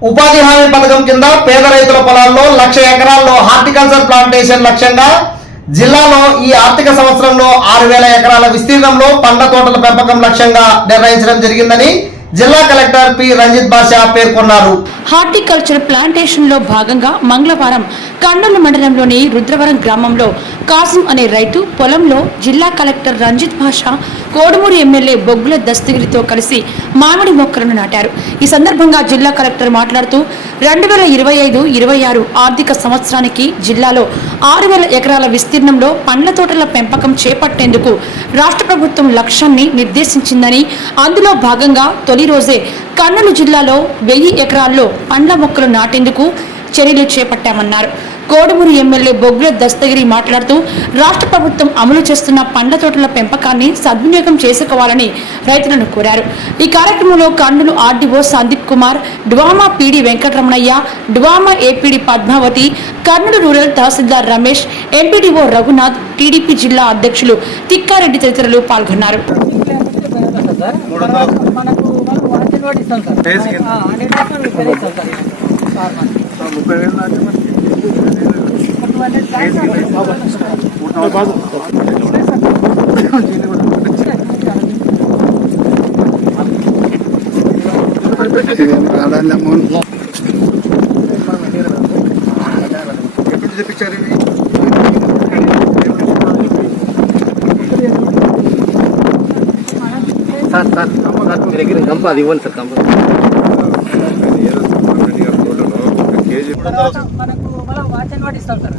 ఉపాధి హామీ పథకం కింద పేద రైతుల పొలాల్లో లక్ష ఎకరాల్లో హార్టికల్చర్ ప్లాంటేషన్ లక్ష్యంగా జిల్లాలో ఈ ఆర్థిక సంవత్సరంలో ఆరు వేల ఎకరాల విస్తీర్ణంలో పండ్ల తోటల పెంపకం లక్ష్యంగా నిర్ణయించడం జరిగిందని జిల్లా కలెక్టర్ పి రంజిత్ బాషా పేర్కొన్నారు. హార్టికల్చర్ ప్లాంటేషన్లో భాగంగా మంగళవారం కర్నూలు మండలంలోని రుద్రవరం గ్రామంలో కాసిం అనే రైతు పొలంలో జిల్లా కలెక్టర్ రంజిత్ భాషా కోడుమూరు ఎమ్మెల్యే బొగ్గుల దస్తగిరితో కలిసి మామిడి మొక్కలను నాటారు. ఈ సందర్భంగా జిల్లా కలెక్టర్ మాట్లాడుతూ రెండు వేల ఇరవై ఐదు ఇరవై ఆరు ఆర్థిక సంవత్సరానికి జిల్లాలో ఆరు వేల ఎకరాల విస్తీర్ణంలో పండ్ల తోటల పెంపకం చేపట్టేందుకు రాష్ట్ర ప్రభుత్వం లక్ష్యాన్ని నిర్దేశించిందని అందులో భాగంగా తొలి రోజే కర్నూలు జిల్లాలో వెయ్యి ఎకరాల్లో పండ్ల మొక్కలు నాటేందుకు చర్యలు చేపట్టామన్నారు. కోడుమూరు ఎమ్మెల్యే బొగ్గుల దస్తగిరి మాట్లాడుతూ రాష్ట్ర ప్రభుత్వం అమలు చేస్తున్న పండ్ల తోటల పెంపకాన్ని సద్వినియోగం చేసుకోవాలని రైతులను కోరారు. ఈ కార్యక్రమంలో Kurnool RDO Sandeep Kumar DWMA PD Venkataramanaiah DWMA APD Padmavathi Kurnool rural tahsildar Ramesh MPDO Raghunath TDP జిల్లా అధ్యక్షులు తిక్కారెడ్డి తదితరులు పాల్గొన్నారు. సార్. మనకు మనం వాంఛన్ వాటి ఇస్తాం సార్. హండ్రెడ్ పర్సెంట్ రిపేర్ ఇస్తాం సార్ ఇది. సార్. ముప్పై వేలు దాకా మనకి ఒక టూ హండ్రెడ్ ప్లాంట్స్ ఎప్పుడు తెప్పించారు ఇవి. సార్ సార్ సార్ మీ దగ్గర కంప అది ఇవ్వండి సార్ కేజీ మనకు సార్.